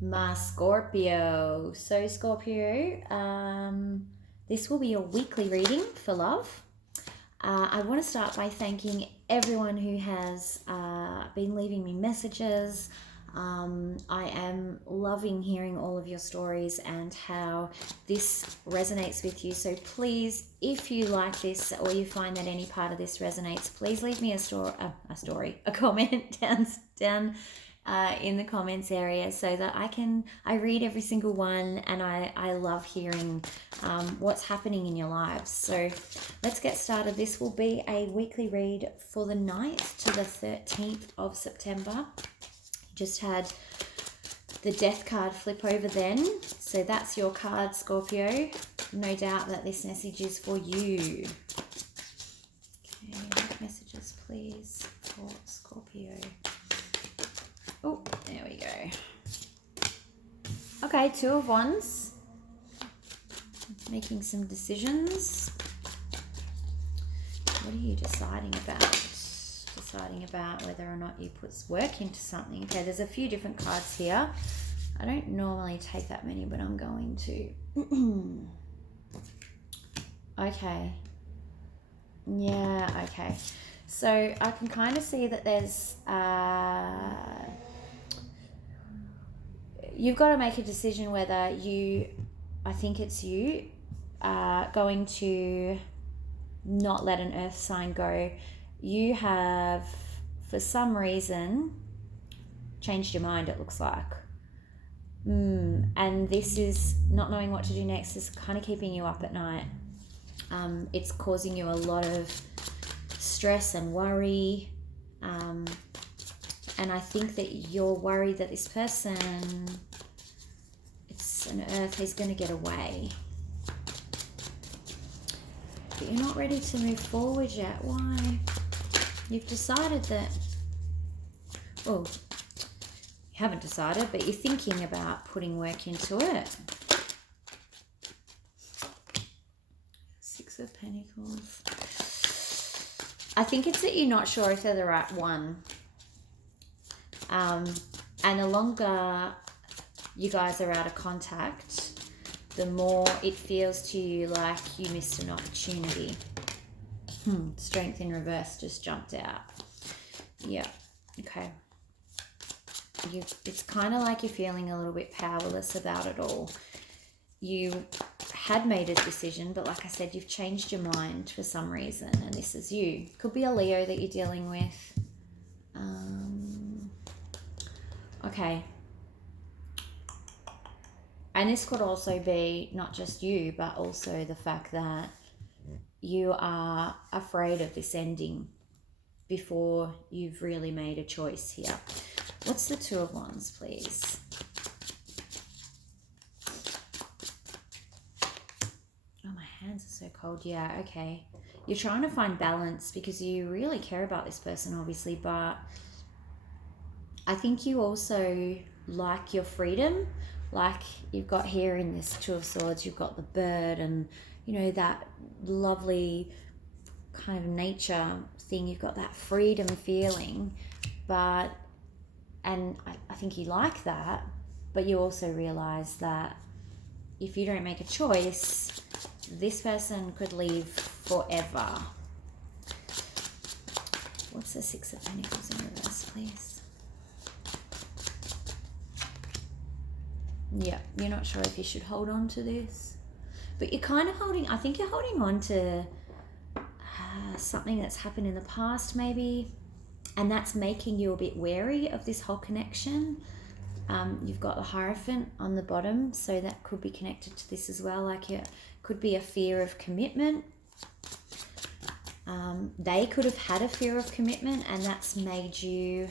My Scorpio. So Scorpio, this will be your weekly reading for love. I want to start by thanking everyone who has been leaving me messages. I am loving hearing all of your stories and how this resonates with you. So please, if you like this or you find that any part of this resonates, please leave me a comment down in the comments area so that I read every single one, and I love hearing what's happening in your lives. So let's get started. This will be a weekly read for the 9th to the 13th of September. Just had the death card flip over then. So that's your card, Scorpio. No doubt that this message is for you. Okay, messages please for Scorpio. Oh, there we go. Okay, Two of Wands. Making some decisions. What are you deciding about? Deciding about whether or not you put work into something. Okay, there's a few different cards here. I don't normally take that many, but I'm going to. Okay. Yeah, okay. So I can kind of see that there's you've got to make a decision whether you, I think it's you, going to not let an earth sign go. You have, for some reason, changed your mind, it looks like. And this is not knowing what to do next is kind of keeping you up at night. It's causing you a lot of stress and worry. And I think that you're worried that this person, it's an earth, is going to get away. But you're not ready to move forward yet. Why? You've decided that, well, you haven't decided, but you're thinking about putting work into it. Six of Pentacles. I think it's that you're not sure if they're the right one. And the longer you guys are out of contact, the more it feels to you like you missed an opportunity. Strength in reverse just jumped out. Yeah, okay. It's kind of like you're feeling a little bit powerless about it all. You had made a decision, but like I said, you've changed your mind for some reason, and this is you. Could be a Leo that you're dealing with. Okay. And this could also be not just you, but also the fact that you are afraid of this ending before you've really made a choice here. What's the Two of Wands, please? Oh, my hands are so cold. Yeah, okay. You're trying to find balance because you really care about this person, obviously, but I think you also like your freedom. Like you've got here in this Two of Swords, you've got the bird and, you know, that lovely kind of nature thing. You've got that freedom feeling, but, and I think you like that, but you also realize that if you don't make a choice, this person could leave forever. What's the Six of Pentacles in reverse, please? Yeah, you're not sure if you should hold on to this, but you're kind of holding, I think you're holding on to something that's happened in the past maybe, and that's making you a bit wary of this whole connection. You've got the Hierophant on the bottom, so that could be connected to this as well. Like it could be a fear of commitment. They could have had a fear of commitment, and that's made you,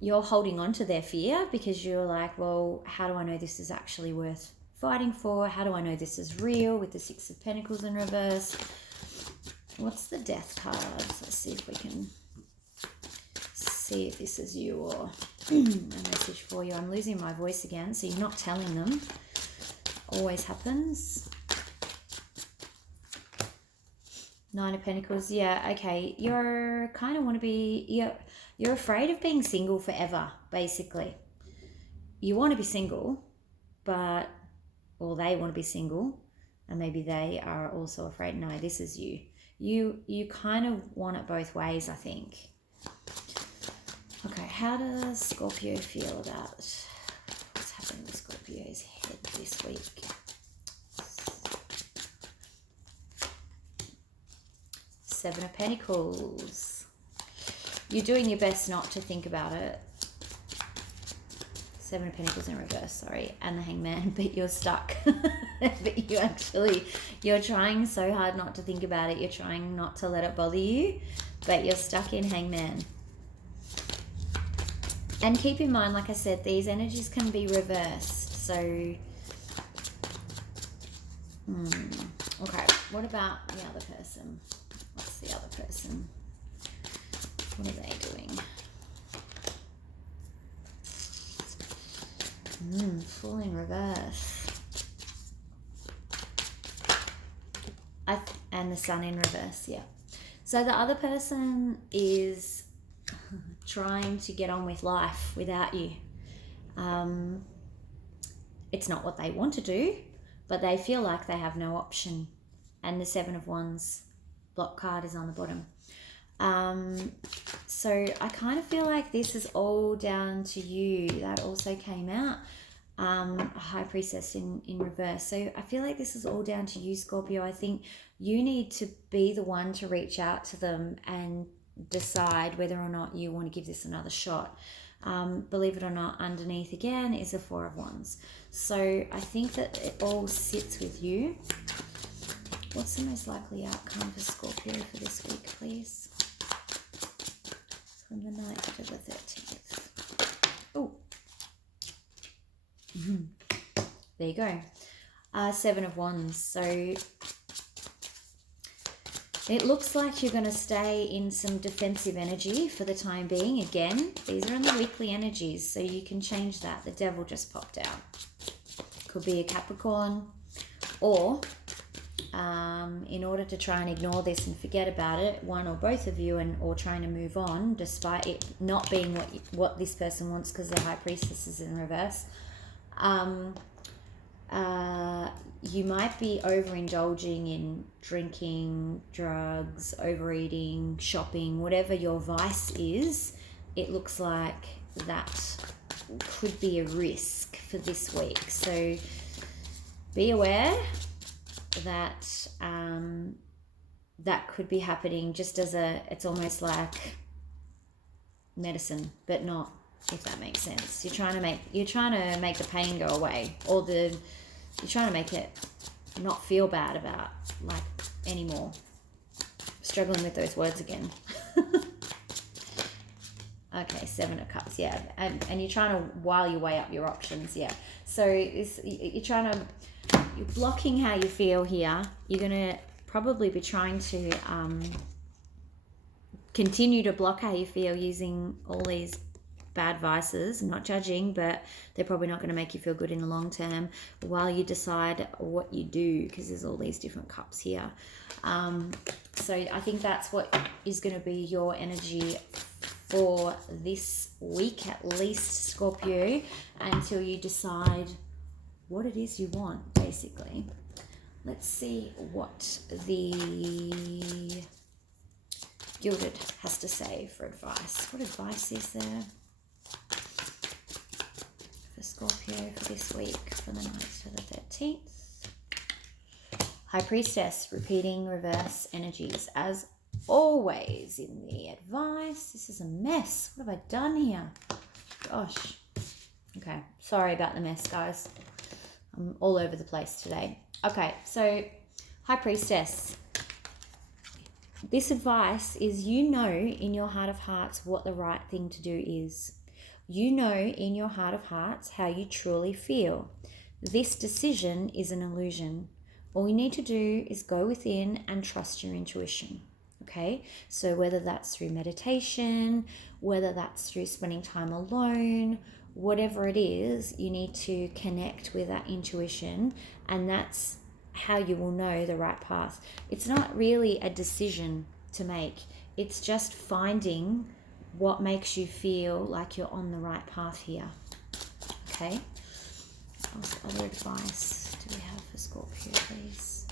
you're holding on to their fear because you're like, well, how do I know this is actually worth fighting for? How do I know this is real with the Six of Pentacles in reverse? What's the Death card? Let's see if we can see if this is you or a message for you. I'm losing my voice again, so you're not telling them. Always happens. Nine of Pentacles. Yeah, okay. You're kind of want to be, you're afraid of being single forever, basically. you want to be single, but, or they want to be single, and maybe they are also afraid, no, this is you. You kind of want it both ways, I think. Okay, how does Scorpio feel about what's happening with Scorpio's head this week? Seven of Pentacles. You're doing your best not to think about it. Seven of Pentacles in reverse, sorry, and the Hangman, but you're stuck. But you're trying so hard not to think about it. You're trying not to let it bother you, but you're stuck in Hangman. And keep in mind, like I said, these energies can be reversed. So, okay, what about the other person? What's the other person? What are they doing? Full in reverse. And the Sun in reverse, yeah. So the other person is trying to get on with life without you. It's not what they want to do, but they feel like they have no option. And the Seven of Wands block card is on the bottom. So I kind of feel like this is all down to you. That also came out. High Priestess in reverse. So I feel like this is all down to you, Scorpio. I think you need to be the one to reach out to them and decide whether or not you want to give this another shot. Believe it or not, underneath again is a Four of Wands. So I think that it all sits with you. What's the most likely outcome for Scorpio for this week, please? From the 9th to the 13th. Oh. There you go. Seven of Wands. So it looks like you're going to stay in some defensive energy for the time being. Again, these are in the weekly energies, so you can change that. The Devil just popped out. Could be a Capricorn, or in order to try and ignore this and forget about it, one or both of you, or trying to move on despite it not being what this person wants, because the High Priestess is in reverse. You might be overindulging in drinking, drugs, overeating, shopping, whatever your vice is. It looks like that could be a risk for this week. So be aware that that could be happening, just as it's almost like medicine, but not, if that makes sense. You're trying to make the pain go away, or you're trying to make it not feel bad about like anymore. Struggling with those words again. Okay, Seven of Cups, yeah, and you're trying to while you weigh up your options, yeah. So you're blocking how you feel here. You're gonna probably be trying to continue to block how you feel using all these bad vices. I'm not judging, but they're probably not going to make you feel good in the long term while you decide what you do, because there's all these different cups here. So I think that's what is going to be your energy for this week, at least, Scorpio, until you decide what it is you want, basically. Let's see what the Gilded has to say for advice. What advice is there for Scorpio for this week, from the 9th to the 13th? High Priestess, repeating reverse energies as always in the advice. This is a mess. What have I done here? Gosh. Okay, sorry about the mess, guys. I'm all over the place today. Okay, so High Priestess. This advice is, you know in your heart of hearts what the right thing to do is. You know in your heart of hearts how you truly feel. This decision is an illusion. All you need to do is go within and trust your intuition. Okay, so whether that's through meditation, whether that's through spending time alone, whatever it is, you need to connect with that intuition, and that's how you will know the right path. It's not really a decision to make. It's just finding what makes you feel like you're on the right path here. Okay. What other advice do we have for Scorpio, please?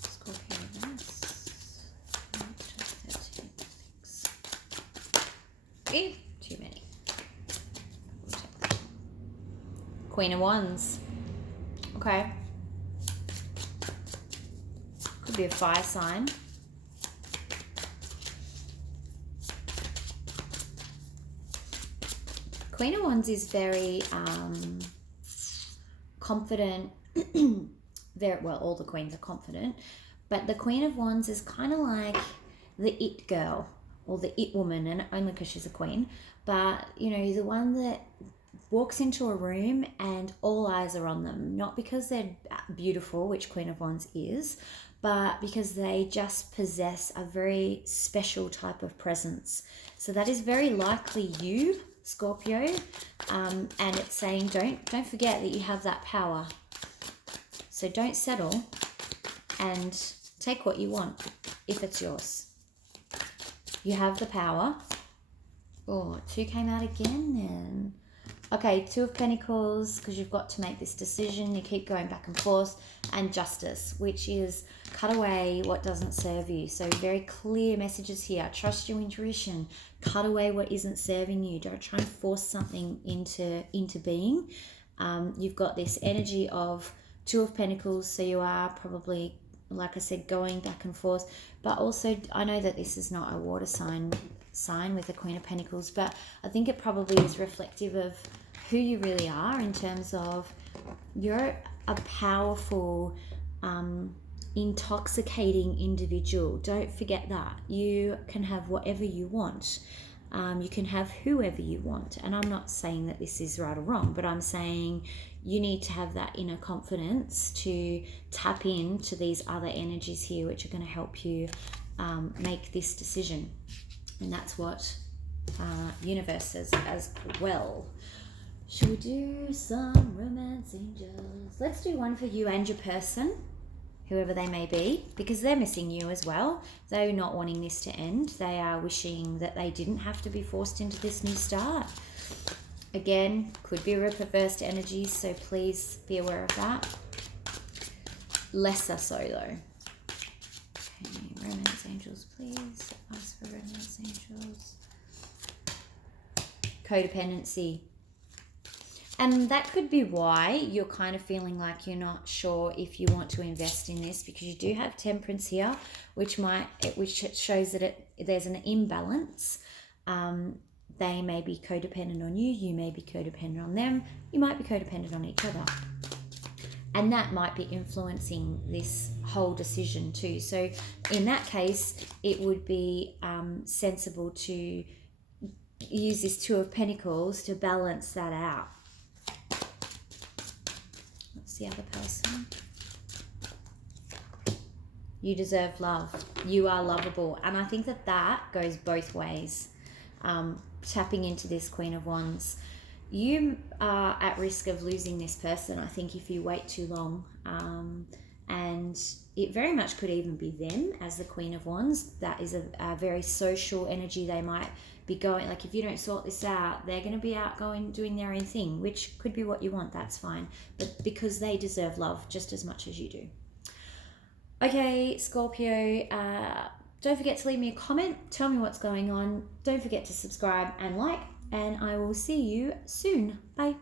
Scorpio, nice. Too many. Queen of Wands. Okay. Could be a fire sign. Queen of Wands is very confident. All the queens are confident, but the Queen of Wands is kind of like the it girl or the it woman, and only because she's a queen. But you know, the one that walks into a room and all eyes are on them, not because they're beautiful, which Queen of Wands is, but because they just possess a very special type of presence. So that is very likely you, Scorpio, and it's saying don't forget that you have that power. So don't settle and take what you want if it's yours. You have the power. Oh, 2 came out again then. Okay, 2 of Pentacles, because you've got to make this decision. You keep going back and forth. And Justice, which is cut away what doesn't serve you. So very clear messages here. Trust your intuition. Cut away what isn't serving you. Don't try and force something into being. You've got this energy of 2 of Pentacles, so you are probably, like I said, going back and forth. But also, I know that this is not a water sign with the Queen of Pentacles, but I think it probably is reflective of who you really are, in terms of you're a powerful, intoxicating individual. Don't forget that. You can have whatever you want. You can have whoever you want. And I'm not saying that this is right or wrong, but I'm saying you need to have that inner confidence to tap into these other energies here, which are going to help you make this decision. And that's what universe says as well. Should we do some romance angels? Let's do one for you and your person, whoever they may be, because they're missing you as well. They're not wanting this to end. They are wishing that they didn't have to be forced into this new start. Again, could be reversed energies, so please be aware of that. Lesser so though. Okay, romance angels, please. Ask for romance angels. Codependency. And that could be why you're kind of feeling like you're not sure if you want to invest in this, because you do have Temperance here, which shows that there's an imbalance. They may be codependent on you. You may be codependent on them. You might be codependent on each other. And that might be influencing this whole decision too. So in that case, it would be sensible to use this 2 of Pentacles to balance that out. What's the other person? You deserve love. You are lovable. And I think that goes both ways. Tapping into this Queen of Wands. You are at risk of losing this person, I think, if you wait too long. And it very much could even be them as the Queen of Wands. That is a very social energy. They might be going, like, if you don't sort this out, they're going to be out going, doing their own thing, which could be what you want. That's fine. But because they deserve love just as much as you do. Okay, Scorpio, don't forget to leave me a comment. Tell me what's going on. Don't forget to subscribe and like. And I will see you soon. Bye.